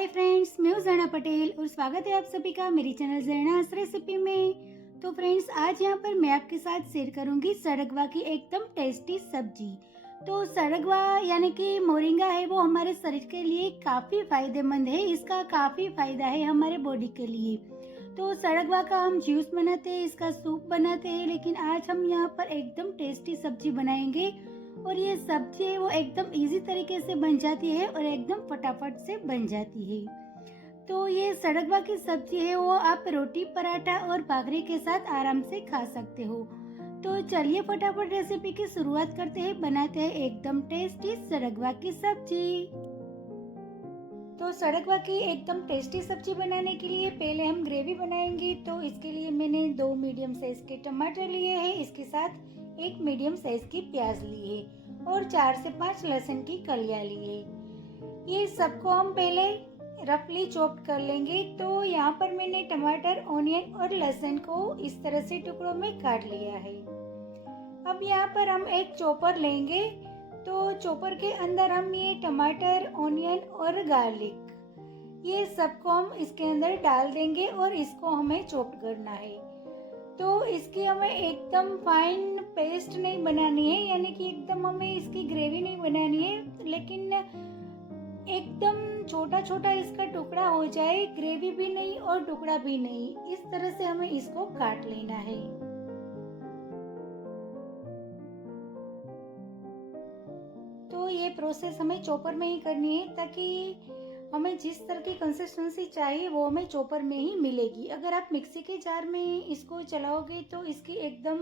Hi friends, मैं हूँ जरना पटेल और स्वागत है आप सभी का मेरी चैनल जरनास रेसिपी में। तो फ्रेंड्स, आज यहाँ पर मैं आपके साथ शेयर करूंगी सरगवा की एकदम टेस्टी सब्जी। तो सरगवा यानी कि मोरिंगा है, वो हमारे शरीर के लिए काफ़ी फायदेमंद है। इसका काफ़ी फायदा है हमारे बॉडी के लिए। तो सरगवा का हम जूस बनाते हैं, इसका सूप बनाते हैं, लेकिन आज हम यहाँ पर एकदम टेस्टी सब्जी बनाएंगे। और ये सब्जी है वो एकदम इजी तरीके से बन जाती है और एकदम फटाफट से बन जाती है। तो ये सरगवा की सब्जी है वो आप रोटी, पराठा और भाकरी के साथ आराम से खा सकते हो। तो चलिए फटाफट रेसिपी की शुरुआत करते हैं, बनाते हैं एकदम टेस्टी सरगवा की सब्जी। तो सरगवा की एकदम टेस्टी सब्जी बनाने के लिए पहले हम ग्रेवी बनाएंगे। तो इसके लिए मैंने 2 मीडियम साइज के टमाटर लिए हैं, इसके साथ 1 मीडियम साइज की प्याज ली है और 4 से 5 लहसुन की कलियां ली है। ये सबको हम पहले रफली चॉप कर लेंगे। तो यहाँ पर मैंने टमाटर, ऑनियन और लहसुन को इस तरह से टुकड़ों में काट लिया है। अब यहाँ पर हम एक चॉपर लेंगे। तो चॉपर के अंदर हम ये टमाटर, ऑनियन और गार्लिक, ये सबको हम इसके अंदर डाल देंगे और इसको हमें चॉप करना है। तो इसकी हमें एकदम फाइन पेस्ट नहीं बनानी है, यानी कि एकदम हमें इसकी ग्रेवी नहीं बनानी है, लेकिन एकदम छोटा छोटा इसका टुकड़ा हो जाए, ग्रेवी भी नहीं और टुकड़ा भी नहीं, इस तरह से हमें इसको काट लेना है। तो ये प्रोसेस हमें चॉपर में ही करनी है, ताकि हमें जिस तरह की कंसिस्टेंसी चाहिए वो हमें चॉपर में ही मिलेगी। अगर आप मिक्सी के जार में इसको चलाओगे तो इसकी एकदम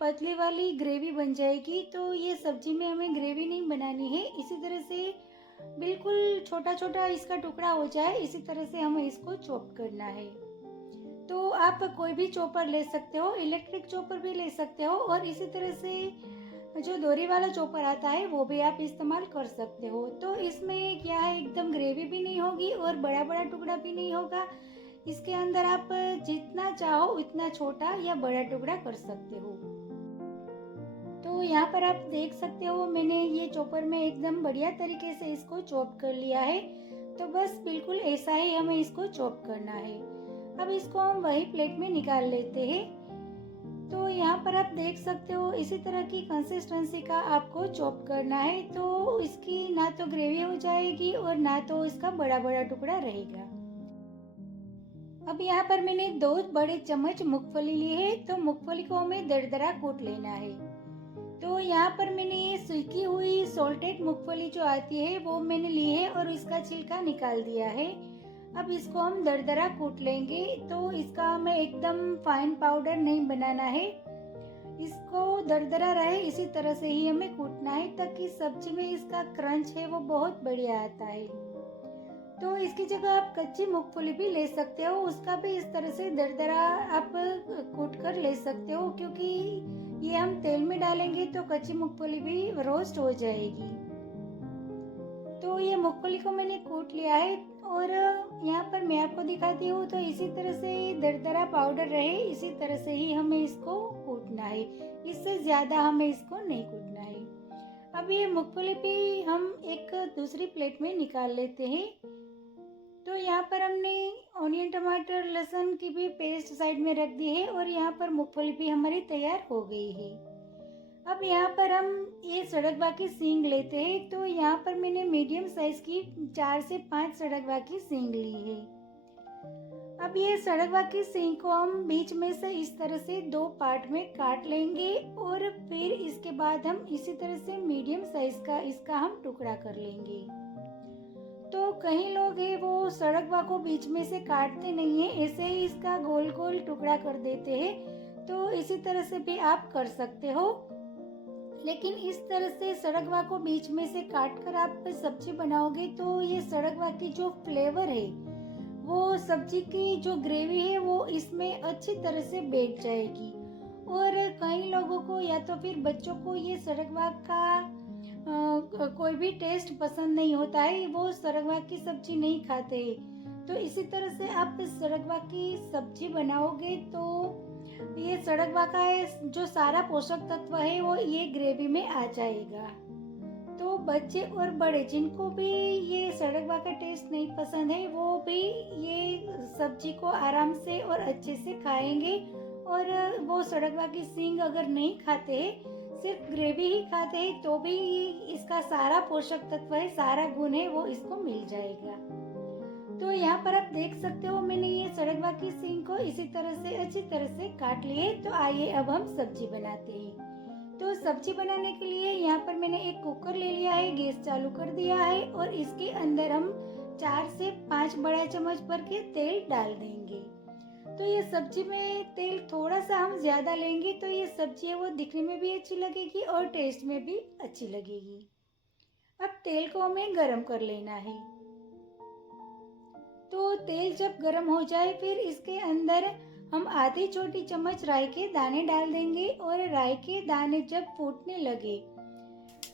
पतली वाली ग्रेवी बन जाएगी। तो ये सब्जी में हमें ग्रेवी नहीं बनानी है, इसी तरह से बिल्कुल छोटा छोटा इसका टुकड़ा हो जाए, इसी तरह से हमें इसको चॉप करना है। तो आप कोई भी चॉपर ले सकते हो, इलेक्ट्रिक चॉपर भी ले सकते हो, और इसी तरह से जो दोरी वाला चॉपर आता है वो भी आप इस्तेमाल कर सकते हो। तो इसमें क्या है, एकदम ग्रेवी भी नहीं होगी और बड़ा बड़ा टुकड़ा भी नहीं होगा। इसके अंदर आप जितना चाहो उतना छोटा या बड़ा टुकड़ा कर सकते हो। तो यहाँ पर आप देख सकते हो मैंने ये चॉपर में एकदम बढ़िया तरीके से इसको चॉप कर लिया है। तो बस बिल्कुल ऐसा ही हमें इसको चॉप करना है। अब इसको हम वही प्लेट में निकाल लेते हैं। तो यहाँ पर आप देख सकते हो इसी तरह की कंसिस्टेंसी का आपको चॉप करना है। तो इसकी ना तो ग्रेवी हो जाएगी और ना तो इसका बड़ा बड़ा टुकड़ा रहेगा। अब यहाँ पर मैंने 2 बड़े चम्मच मूंगफली ली है। तो मूंगफली को हमें दरदरा कूट लेना है। तो यहाँ पर मैंने ये सूखी हुई सॉल्टेड मूंगफली जो आती है वो मैंने ली है और इसका छिलका निकाल दिया है। अब इसको हम दरदरा कूट लेंगे। तो इसका हमें एकदम फाइन पाउडर नहीं बनाना है, इसको दरदरा रहे इसी तरह से ही हमें कूटना है, ताकि सब्जी में इसका क्रंच है वो बहुत बढ़िया आता है। तो इसकी जगह आप कच्ची मूंगफली भी ले सकते हो, उसका भी इस तरह से दरदरा आप कूट कर ले सकते हो, क्योंकि ये हम तेल में डालेंगे तो कच्ची मूंगफली भी रोस्ट हो जाएगी। तो ये मूंगफली को मैंने कूट लिया है और यहाँ पर मैं आपको दिखाती हूँ। तो इसी तरह से दरदरा पाउडर रहे इसी तरह से ही हमें इसको कूटना है, इससे ज्यादा हमें इसको नहीं कूटना है। अब ये मूंगफली भी हम एक दूसरी प्लेट में निकाल लेते हैं। तो यहाँ पर हमने ऑनियन, टमाटर, लहसुन की भी पेस्ट साइड में रख दी है और यहाँ पर मूंगफली भी हमारी तैयार हो गई है। अब यहाँ पर हम ये सरगवा की सींग लेते हैं। तो यहाँ पर मैंने मीडियम साइज की 4 से 5 सरगवा की सींग ली है। अब ये सरगवा की सींग को हम बीच में से इस तरह से 2 पार्ट में काट लेंगे और फिर इसके बाद हम इसी तरह से मीडियम साइज का इसका हम टुकड़ा कर लेंगे। तो कई लोग हैं वो सरगवा को बीच में से काटते नहीं है, ऐसे ही इसका गोल गोल टुकड़ा कर देते हैं। तो इसी तरह से भी आप कर सकते हो, लेकिन इस तरह से सरगवा को बीच में से काट कर आप सब्जी बनाओगे तो ये सरगवा की जो फ्लेवर है वो सब्जी की जो ग्रेवी है वो इसमें अच्छी तरह से बैठ जाएगी। और कई लोगों को या तो फिर बच्चों को ये सरगवा का कोई भी टेस्ट पसंद नहीं होता है, वो सरगवा की सब्जी नहीं खाते। तो इसी तरह से आप सरगवा की सब्जी बनाओगे तो ये सरगवा का जो सारा पोषक तत्व है वो ये ग्रेवी में आ जाएगा। तो बच्चे और बड़े जिनको भी ये सड़कवा का टेस्ट नहीं पसंद है वो भी ये सब्जी को आराम से और अच्छे से खाएंगे। और वो सड़कवा की सींग अगर नहीं खाते, सिर्फ ग्रेवी ही खाते हैं, तो भी इसका सारा पोषक तत्व है, सारा गुण है, वो इसको मिल जाएगा। तो यहाँ पर आप देख सकते हो मैंने ये सड़कवा की सींग को इसी तरह से अच्छी तरह से काट लिए। तो आइए अब हम सब्जी बनाते हैं। तो सब्जी बनाने के लिए यहाँ पर मैंने एक कुकर ले लिया है, गैस चालू कर दिया है और इसके अंदर हम 4 से 5 बड़ा चम्मच भर के तेल डाल देंगे। तो ये सब्जी में तेल थोड़ा सा हम ज्यादा लेंगे तो ये सब्जी है वो दिखने में भी अच्छी लगेगी और टेस्ट में भी अच्छी लगेगी। अब तेल को हमें गरम कर लेना है। तो तेल जब गरम हो जाए फिर इसके अंदर हम आधी छोटी चम्मच राई के दाने डाल देंगे और राई के दाने जब फूटने लगे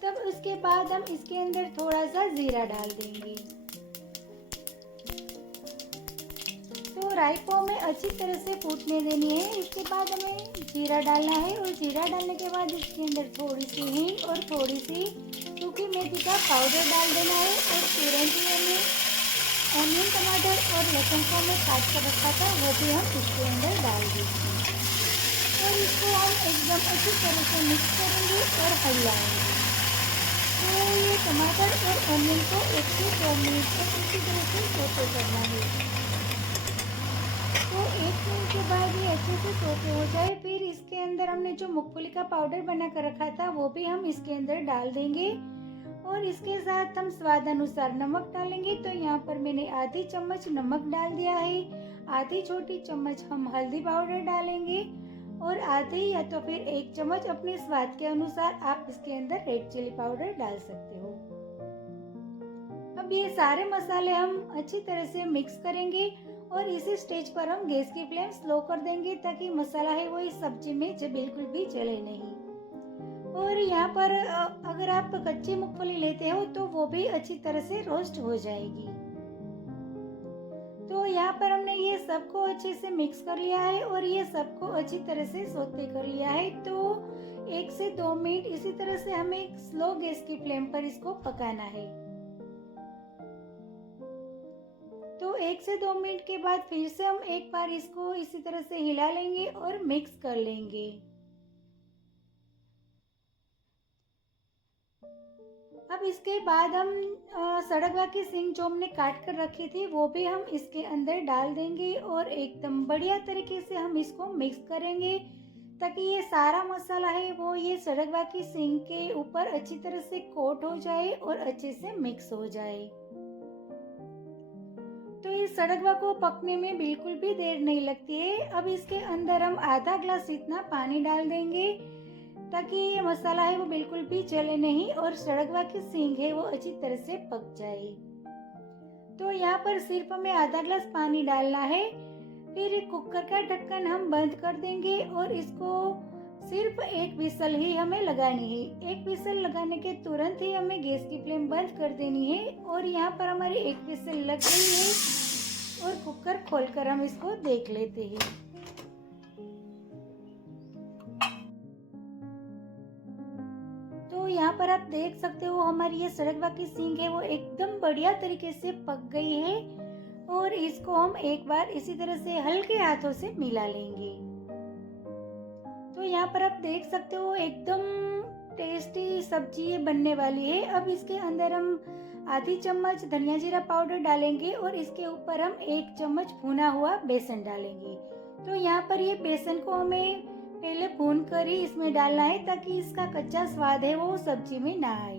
तब उसके बाद हम इसके अंदर थोड़ा सा जीरा डाल देंगे। तो राई को हमें अच्छी तरह से फूटने देनी है। इसके बाद हमें जीरा डालना है और जीरा डालने के बाद इसके अंदर थोड़ी सी हींग और थोड़ी सी सूखी मेथी का पाउडर डाल देना है। और तुरंत ही हमें ऑनियन, टमाटर और लहसुन को मैं काट कर रखा था वो भी हम इसके अंदर डाल देंगे और इसको हम एकदम अच्छी तरह से मिक्स करेंगे और हिलाएंगे। तो ये टमाटर और ऑनियन को 1 से 2 मिनट तक इसी तरह से सौते करना है। तो 1 मिनट के बाद ये अच्छे से सौते हो जाए फिर इसके अंदर हमने जो मूंगफली का पाउडर बना कर रखा था वो भी हम इसके अंदर डाल देंगे और इसके साथ हम स्वाद अनुसार नमक डालेंगे। तो यहाँ पर मैंने आधी चम्मच नमक डाल दिया है, आधी छोटी चम्मच हम हल्दी पाउडर डालेंगे और आधी या तो फिर 1 चम्मच अपने स्वाद के अनुसार आप इसके अंदर रेड चिली पाउडर डाल सकते हो। अब ये सारे मसाले हम अच्छी तरह से मिक्स करेंगे और इसी स्टेज पर हम गैस की फ्लेम स्लो कर देंगे ताकि मसाला है वो इस सब्जी में बिल्कुल भी जले नहीं। और यहाँ पर अगर आप कच्ची मूंगफली लेते हो तो वो भी अच्छी तरह से रोस्ट हो जाएगी। तो यहाँ पर हमने ये सबको अच्छे से मिक्स कर लिया है और ये सबको अच्छी तरह से सौते कर लिया है। तो 1 से 2 मिनट इसी तरह से हमें स्लो गैस की फ्लेम पर इसको पकाना है। तो 1 से 2 मिनट के बाद फिर से हम एक बार इसको इसी तरह से हिला लेंगे और मिक्स कर लेंगे। अब इसके बाद हम सड़कवा की सींग जो हमने काट कर रखी थी वो भी हम इसके अंदर डाल देंगे और एकदम बढ़िया तरीके से हम इसको मिक्स करेंगे ताकि ये सारा मसाला है वो ये सड़कवा की सींग के ऊपर अच्छी तरह से कोट हो जाए और अच्छे से मिक्स हो जाए। तो इस सड़कवा को पकने में बिल्कुल भी देर नहीं लगती है। अब इसके अंदर हम आधा ग्लास इतना पानी डाल देंगे ताकि ये मसाला है वो बिल्कुल भी जले नहीं और सड़कवा की सींग है वो अच्छी तरह से पक जाए। तो यहाँ पर सिर्फ हमें आधा ग्लास पानी डालना है। फिर कुकर का ढक्कन हम बंद कर देंगे और इसको सिर्फ 1 विसल ही हमें लगानी है। 1 विसल लगाने के तुरंत ही हमें गैस की फ्लेम बंद कर देनी है। और यहाँ पर हमारी 1 विसल लग गई है और कुकर खोलकर हम इसको देख लेते हैं। तो यहाँ पर आप देख सकते हो हमारी ये सड़कवा की सींग है वो एकदम बढ़िया तरीके से पक गई है और इसको हम एक बार इसी तरह से हल्के हाथों से मिला लेंगे। तो यहाँ पर आप देख सकते हो एकदम टेस्टी सब्जी ये बनने वाली है। अब इसके अंदर हम आधी चम्मच धनिया जीरा पाउडर डालेंगे और इसके ऊपर हम 1 चम्मच भुना हुआ बेसन डालेंगे। तो यहाँ पर ये बेसन को हमें पहले भून कर ही इसमें डालना है ताकि इसका कच्चा स्वाद है वो सब्जी में ना आए।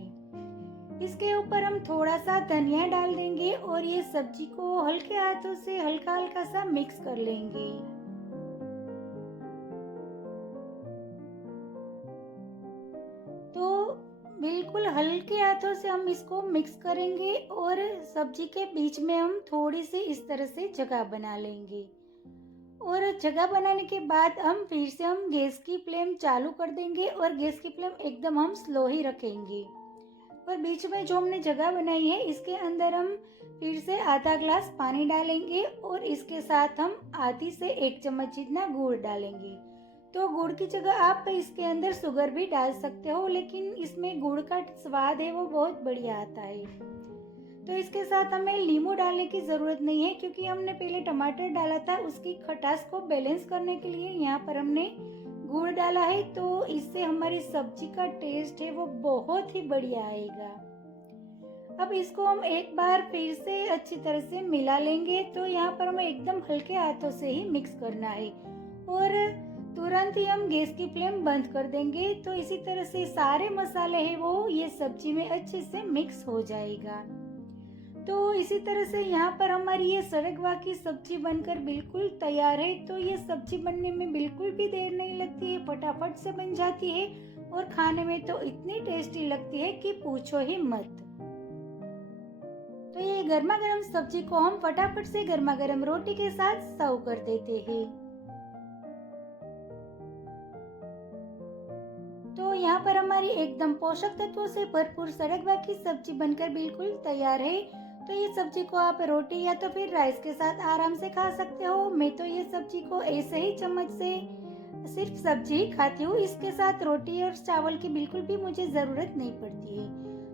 इसके ऊपर हम थोड़ा सा धनिया डाल देंगे और ये सब्जी को हल्के हाथों से हल्का हल्का सा मिक्स कर लेंगे। तो बिल्कुल हल्के हाथों से हम इसको मिक्स करेंगे और सब्जी के बीच में हम थोड़ी सी इस तरह से जगह बना लेंगे। और जगह बनाने के बाद हम फिर से हम गैस की फ्लेम चालू कर देंगे और गैस की फ्लेम एकदम हम स्लो ही रखेंगे। और बीच में जो हमने जगह बनाई है इसके अंदर हम फिर से आधा ग्लास पानी डालेंगे और इसके साथ हम आधी से 1 चम्मच जितना गुड़ डालेंगे। तो गुड़ की जगह आप इसके अंदर शुगर भी डाल सकते हो, लेकिन इसमें गुड़ का स्वाद है वो बहुत बढ़िया आता है। तो इसके साथ हमें नींबू डालने की ज़रूरत नहीं है, क्योंकि हमने पहले टमाटर डाला था। उसकी खटास को बैलेंस करने के लिए यहाँ पर हमने गुड़ डाला है, तो इससे हमारी सब्जी का टेस्ट है वो बहुत ही बढ़िया आएगा। अब इसको हम एक बार फिर से अच्छी तरह से मिला लेंगे। तो यहाँ पर हमें एकदम हल्के हाथों से ही मिक्स करना है और तुरंत ही हम गैस की फ्लेम बंद कर देंगे। तो इसी तरह से सारे मसाले हैं वो ये सब्जी में अच्छे से मिक्स हो जाएगा। तो इसी तरह से यहाँ पर हमारी ये सरगवा की सब्जी बनकर बिल्कुल तैयार है। तो ये सब्जी बनने में बिल्कुल भी देर नहीं लगती है, फटाफट से बन जाती है और खाने में तो इतनी टेस्टी लगती है कि पूछो ही मत। तो ये गर्मा गर्म सब्जी को हम फटाफट से गर्मा गर्म रोटी के साथ सर्व कर देते हैं। तो यहाँ पर हमारी एकदम पोषक तत्वों से भरपूर सरगवा की सब्जी बनकर बिल्कुल तैयार है। तो ये सब्जी को आप रोटी या तो फिर राइस के साथ आराम से खा सकते हो। मैं तो ये सब्जी को ऐसे ही चम्मच से सिर्फ सब्जी ही खाती हूँ, इसके साथ रोटी और चावल की बिल्कुल भी मुझे ज़रूरत नहीं पड़ती है।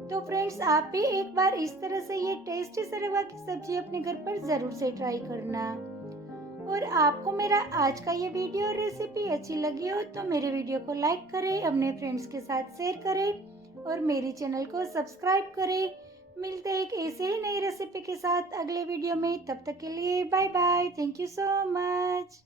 तो फ्रेंड्स, आप भी एक बार इस तरह से ये टेस्टी सरगवा की सब्जी अपने घर पर ज़रूर से ट्राई करना। और आपको मेरा आज का ये वीडियो रेसिपी अच्छी लगी हो तो मेरे वीडियो को लाइक करें, अपने फ्रेंड्स के साथ शेयर करें और मेरे चैनल को सब्सक्राइब करें। मिलते हैं एक ऐसे ही नई रेसिपी के साथ अगले वीडियो में। तब तक के लिए bye bye. Thank you so much.